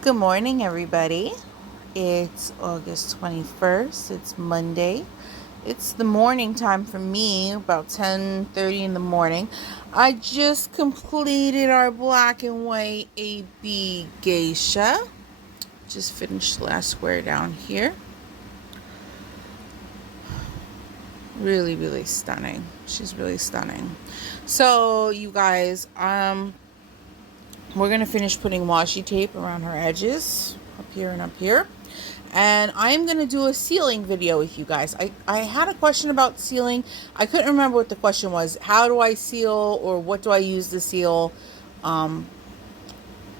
Good morning, everybody. It's August 21st. It's Monday. It's the morning time for me, about 10:30 in the morning. I just completed our black and white AB Geisha. Just finished the last square down here. Really, really stunning. She's really stunning. So, you guys, we're going to finish putting washi tape around her edges, up here and up here. And I'm going to do a sealing video with you guys. I had a question about sealing. I couldn't remember what the question was. How do I seal, or what do I use to seal?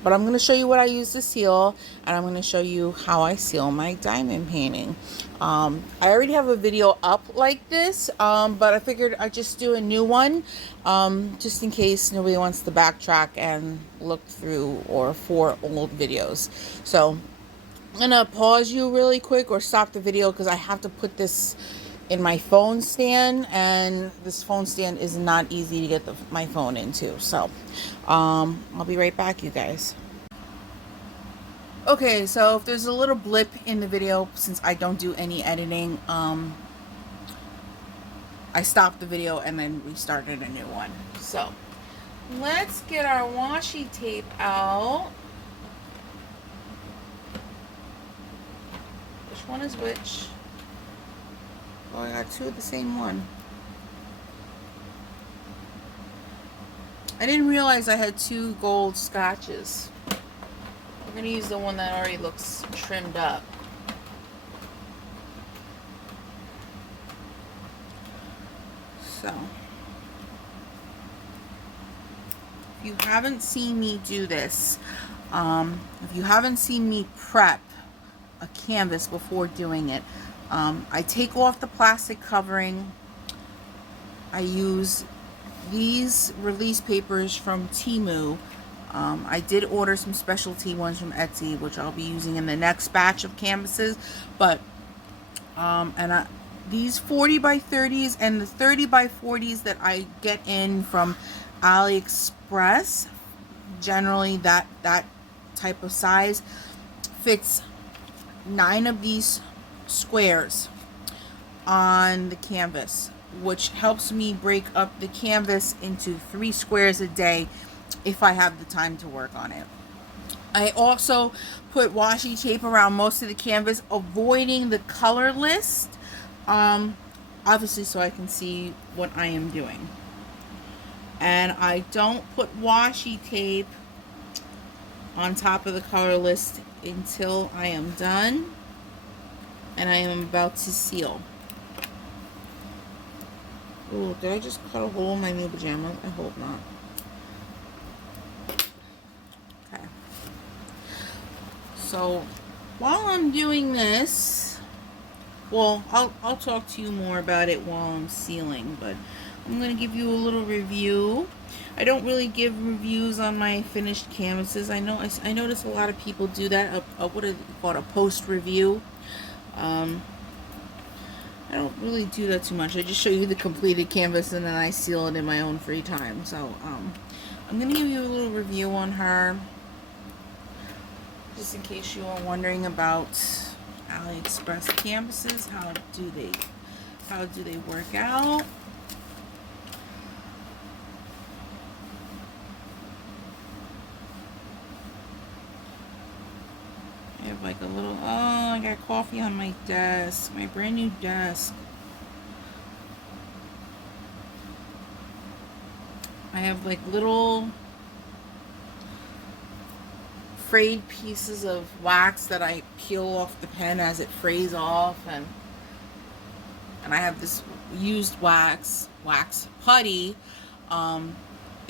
But I'm going to show you what I use to seal, and I'm going to show you how I seal my diamond painting. I already have a video up like this, but I figured I'd just do a new one, just in case nobody wants to backtrack and look through or for old videos. So I'm going to pause you really quick or stop the video because I have to put this in my phone stand, and this phone stand is not easy to get my phone into. So I'll be right back, you guys. Okay, so if there's a little blip in the video, since I don't do any editing, I stopped the video and then we started a new one. So let's get our washi tape out. Which one is which? Oh, I got two of the same one. I didn't realize I had two gold scotches. We're going to use the one that already looks trimmed up. So, if you haven't seen me do this, if you haven't seen me prep a canvas before doing it, I take off the plastic covering. I use these release papers from Temu. I did order some specialty ones from Etsy, which I'll be using in the next batch of canvases. But these 40 by 30s and the 30 by 40s that I get in from AliExpress, generally that type of size, fits 9 of these squares on the canvas, which helps me break up the canvas into 3 squares a day if I have the time to work on it. I also put washi tape around most of the canvas, avoiding the color list, obviously so I can see what I am doing. And I don't put washi tape on top of the color list until I am done and I am about to seal. Ooh, did I just cut a hole in my new pajamas? I hope not. Okay. So while I'm doing this, well, I'll talk to you more about it while I'm sealing, but I'm going to give you a little review. I don't really give reviews on my finished canvases. I notice a lot of people do that. What is it called? A post review. I don't really do that too much. I just show you the completed canvas and then I seal it in my own free time. So I'm going to give you a little review on her, just in case you are wondering about AliExpress canvases. How do they work out? I have like a little, oh, I got coffee on my desk, my brand new desk. I have like little frayed pieces of wax that I peel off the pen as it frays off, and I have this used wax putty.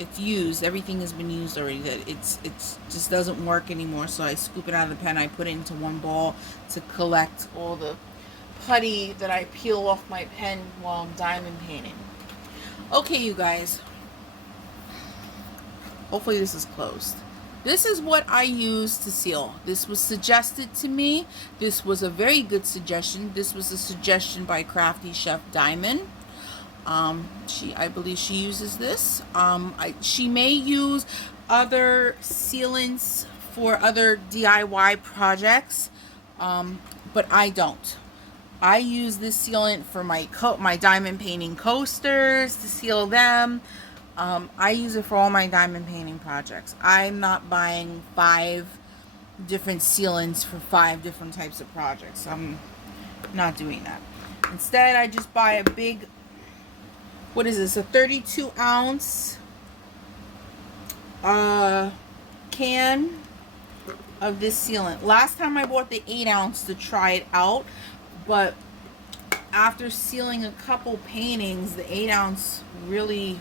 It's used. Everything has been used already. That it's just doesn't work anymore. So I scoop it out of the pen. I put it into one ball to collect all the putty that I peel off my pen while I'm diamond painting. Okay, you guys. Hopefully this is closed. This is what I use to seal. This was suggested to me. This was a very good suggestion. This was a suggestion by Crafty Chef Diamond. I believe she uses this. She may use other sealants for other DIY projects, but I don't. I use this sealant for my diamond painting coasters to seal them. I use it for all my diamond painting projects. I'm not buying 5 different sealants for 5 different types of projects. I'm not doing that. Instead, I just buy a big, what is this, a 32 ounce can of this sealant. Last time I bought the 8 ounce to try it out, but after sealing a couple paintings, the 8 ounce really,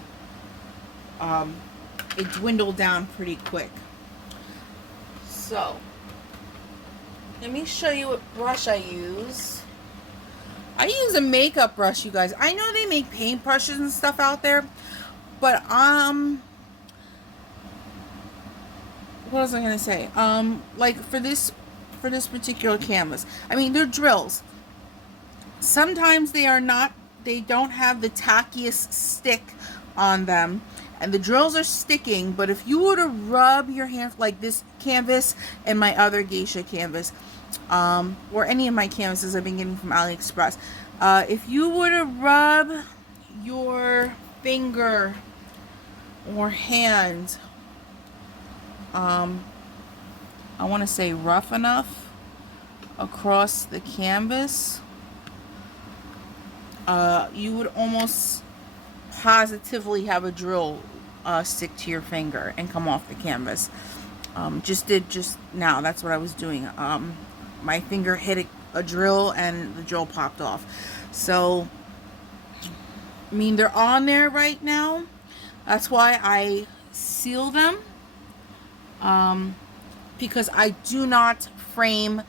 it dwindled down pretty quick. So, let me show you what brush I use. I use a makeup brush, you guys. I know they make paint brushes and stuff out there, but what was I gonna say? Like for this particular canvas, I mean, they're drills. Sometimes they don't have the tackiest stick on them, and the drills are sticking. But if you were to rub your hand, like this canvas and my other Geisha canvas, or any of my canvases I've been getting from AliExpress, if you were to rub your finger or hand, I want to say rough enough across the canvas, you would almost positively have a drill stick to your finger and come off the canvas. Just now, that's what I was doing. My finger hit a drill and the drill popped off. So, I mean, they're on there right now. That's why I seal them. Because I do not frame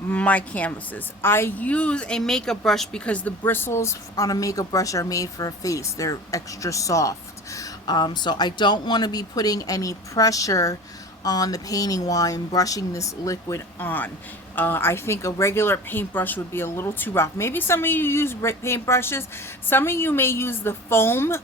my canvases. I use a makeup brush because the bristles on a makeup brush are made for a face. They're extra soft. So I don't want to be putting any pressure on the painting while I'm brushing this liquid on. I think a regular paintbrush would be a little too rough. Maybe some of you use paintbrushes. Some of you may use the foam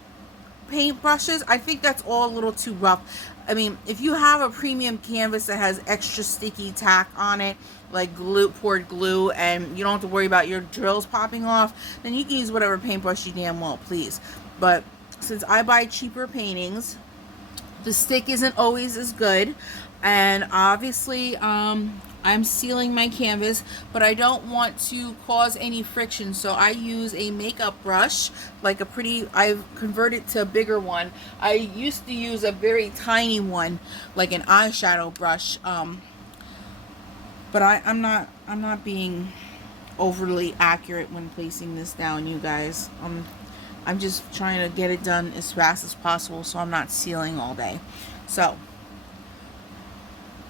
paintbrushes. I think that's all a little too rough. I mean, if you have a premium canvas that has extra sticky tack on it, like poured glue, and you don't have to worry about your drills popping off, then you can use whatever paintbrush you damn well please. But since I buy cheaper paintings, the stick isn't always as good, and obviously I'm sealing my canvas, but I don't want to cause any friction, so I use a makeup brush, like I've converted to a bigger one. I used to use a very tiny one, like an eyeshadow brush, but I'm not being overly accurate when placing this down, you guys. I'm just trying to get it done as fast as possible, so I'm not sealing all day. So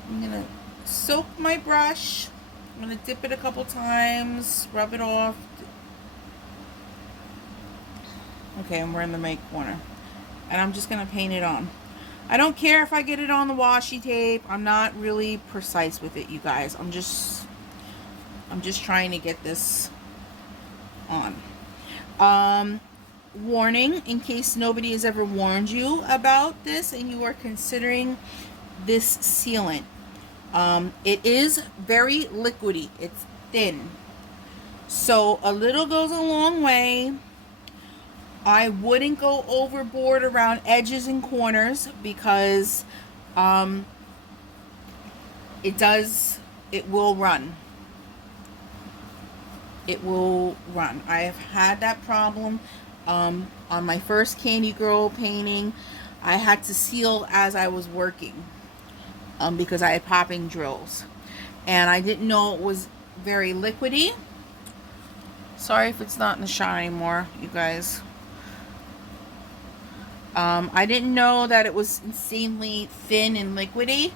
I'm gonna soak my brush. I'm gonna dip it a couple times, rub it off. Okay, and we're in the make corner, and I'm just gonna paint it on. I don't care if I get it on the washi tape. I'm not really precise with it, you guys. I'm just trying to get this on. Warning, in case nobody has ever warned you about this and you are considering this sealant. It is very liquidy. It's thin. So a little goes a long way. I wouldn't go overboard around edges and corners because it will run. It will run. I have had that problem on my first Candy Girl painting. I had to seal as I was working because I had popping drills, and I didn't know it was very liquidy. Sorry if it's not in the shot anymore, you guys. I didn't know that it was insanely thin and liquidy,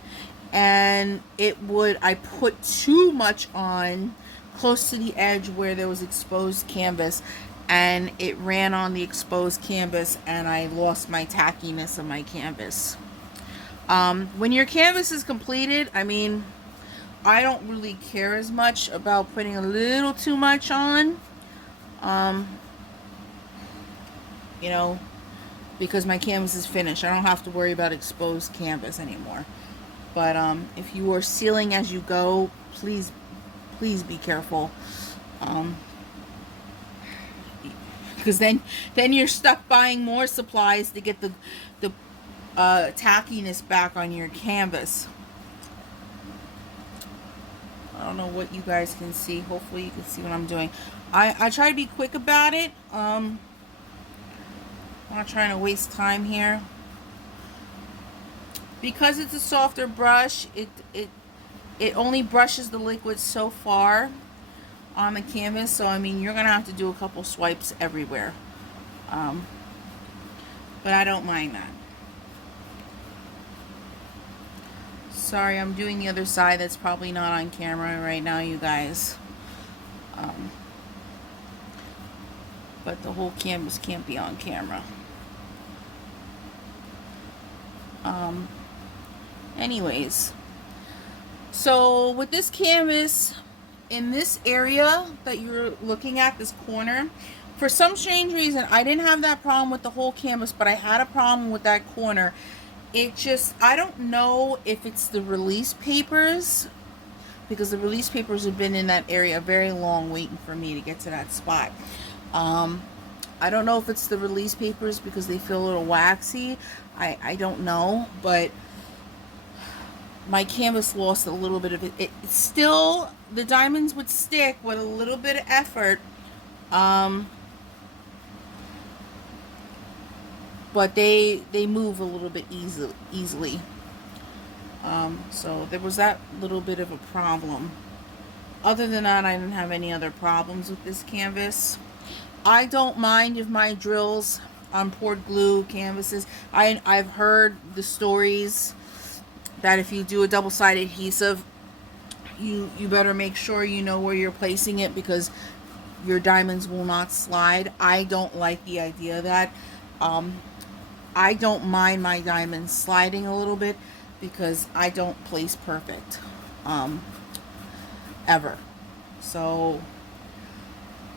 and I put too much on close to the edge where there was exposed canvas, and it ran on the exposed canvas, and I lost my tackiness of my canvas. When your canvas is completed, I mean, I don't really care as much about putting a little too much on, you know, because my canvas is finished. I don't have to worry about exposed canvas anymore. But if you are sealing as you go, please be careful, because then you're stuck buying more supplies to get the tackiness back on your canvas. I don't know what you guys can see. Hopefully you can see what I'm doing. I try to be quick about it. I'm not trying to waste time here. Because it's a softer brush, it only brushes the liquid so far on the canvas. So I mean, you're gonna have to do a couple swipes everywhere. But I don't mind that. Sorry, I'm doing the other side. That's probably not on camera right now, you guys. But the whole canvas can't be on camera. Anyways, so with this canvas, in this area that you're looking at, this corner, for some strange reason, I didn't have that problem with the whole canvas, but I had a problem with that corner. It just, I don't know if it's the release papers, because the release papers have been in that area very long waiting for me to get to that spot. I don't know if it's the release papers because they feel a little waxy. I don't know, but my canvas lost a little bit of it. It's still, the diamonds would stick with a little bit of effort. But they move a little bit easily. So there was that little bit of a problem. Other than that, I didn't have any other problems with this canvas. I don't mind if my drills on poured glue canvases. I've heard the stories that if you do a double-sided adhesive, you better make sure you know where you're placing it, because your diamonds will not slide. I don't like the idea of that. I don't mind my diamonds sliding a little bit because I don't place perfect ever. So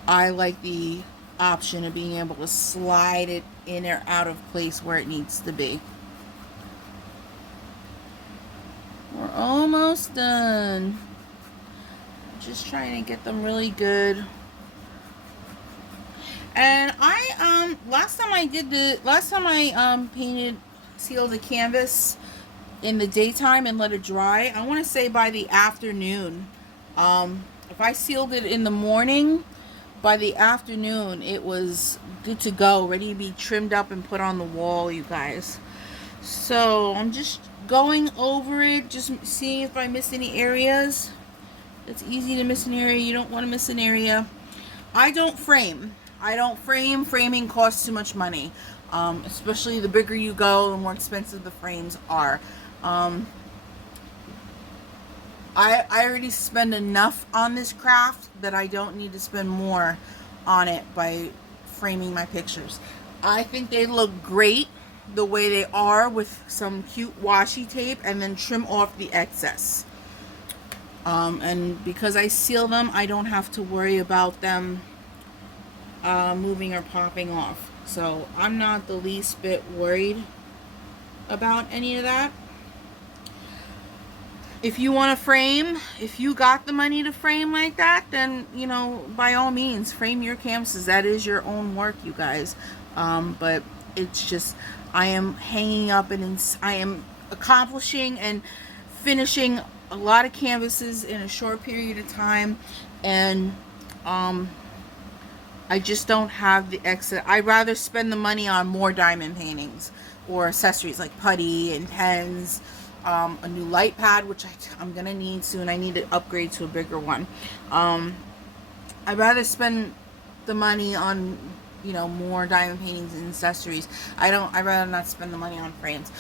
I like the option of being able to slide it in or out of place where it needs to be. We're almost done. Just trying to get them really good. And I last time I sealed the canvas in the daytime and let it dry, I want to say by the afternoon. If I sealed it in the morning, by the afternoon it was good to go, ready to be trimmed up and put on the wall, you guys. So I'm just going over it, just seeing if I missed any areas. It's easy to miss an area. You don't want to miss an area. I don't frame. Framing costs too much money. Especially the bigger you go, the more expensive the frames are. I already spend enough on this craft that I don't need to spend more on it by framing my pictures. I think they look great the way they are, with some cute washi tape, and then trim off the excess. And because I seal them, I don't have to worry about them moving or popping off. So I'm not the least bit worried about any of that. If you want to frame, if you got the money to frame like that, then, you know, by all means, frame your canvases. That is your own work, you guys. But it's just, I am hanging up and I am accomplishing and finishing a lot of canvases in a short period of time. And I just don't have the extra. I'd rather spend the money on more diamond paintings or accessories like putty and pens. A new light pad, which I'm gonna need soon. I need to upgrade to a bigger one. I'd rather spend the money on, you know, more diamond paintings and accessories. I'd rather not spend the money on frames,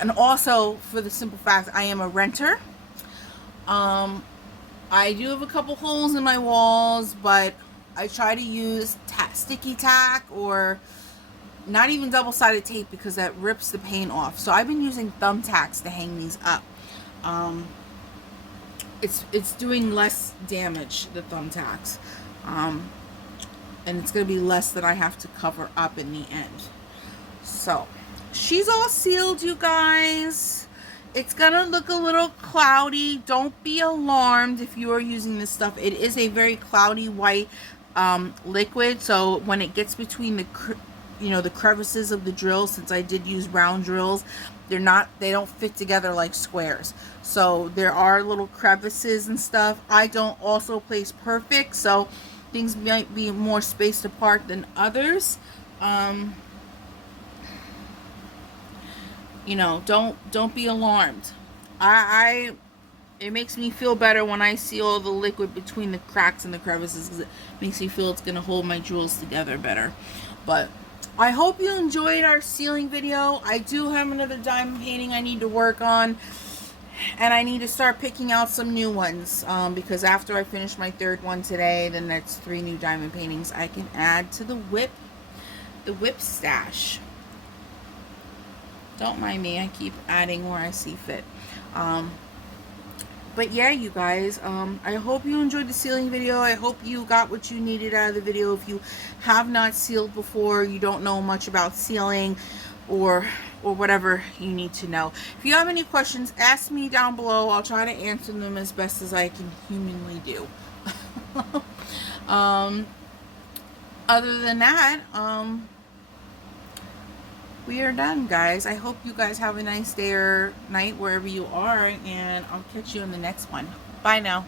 and also for the simple fact I am a renter. I do have a couple holes in my walls, but I try to use sticky tack, or not even double-sided tape, because that rips the paint off. So I've been using thumbtacks to hang these up. It's doing less damage, the thumbtacks, and it's going to be less that I have to cover up in the end. So she's all sealed, you guys. It's gonna look a little cloudy. Don't be alarmed if you are using this stuff. It is a very cloudy white liquid, so when it gets between the the crevices of the drill, since I did use round drills, they don't fit together like squares, so there are little crevices and stuff. I don't also place perfect, so things might be more spaced apart than others. Don't be alarmed. It makes me feel better when I see all the liquid between the cracks and the crevices, because it makes me feel it's gonna hold my jewels together better. But I hope you enjoyed our ceiling video. I do have another diamond painting I need to work on, and I need to start picking out some new ones, because after I finish my third one today, then that's 3 new diamond paintings I can add to the whip stash. Don't mind me, I keep adding where I see fit. But yeah, you guys, I hope you enjoyed the sealing video. I hope you got what you needed out of the video. If you have not sealed before, you don't know much about sealing, or whatever you need to know. If you have any questions, ask me down below. I'll try to answer them as best as I can humanly do. Other than that, we are done, guys. I hope you guys have a nice day or night wherever you are, and I'll catch you in the next one. Bye now.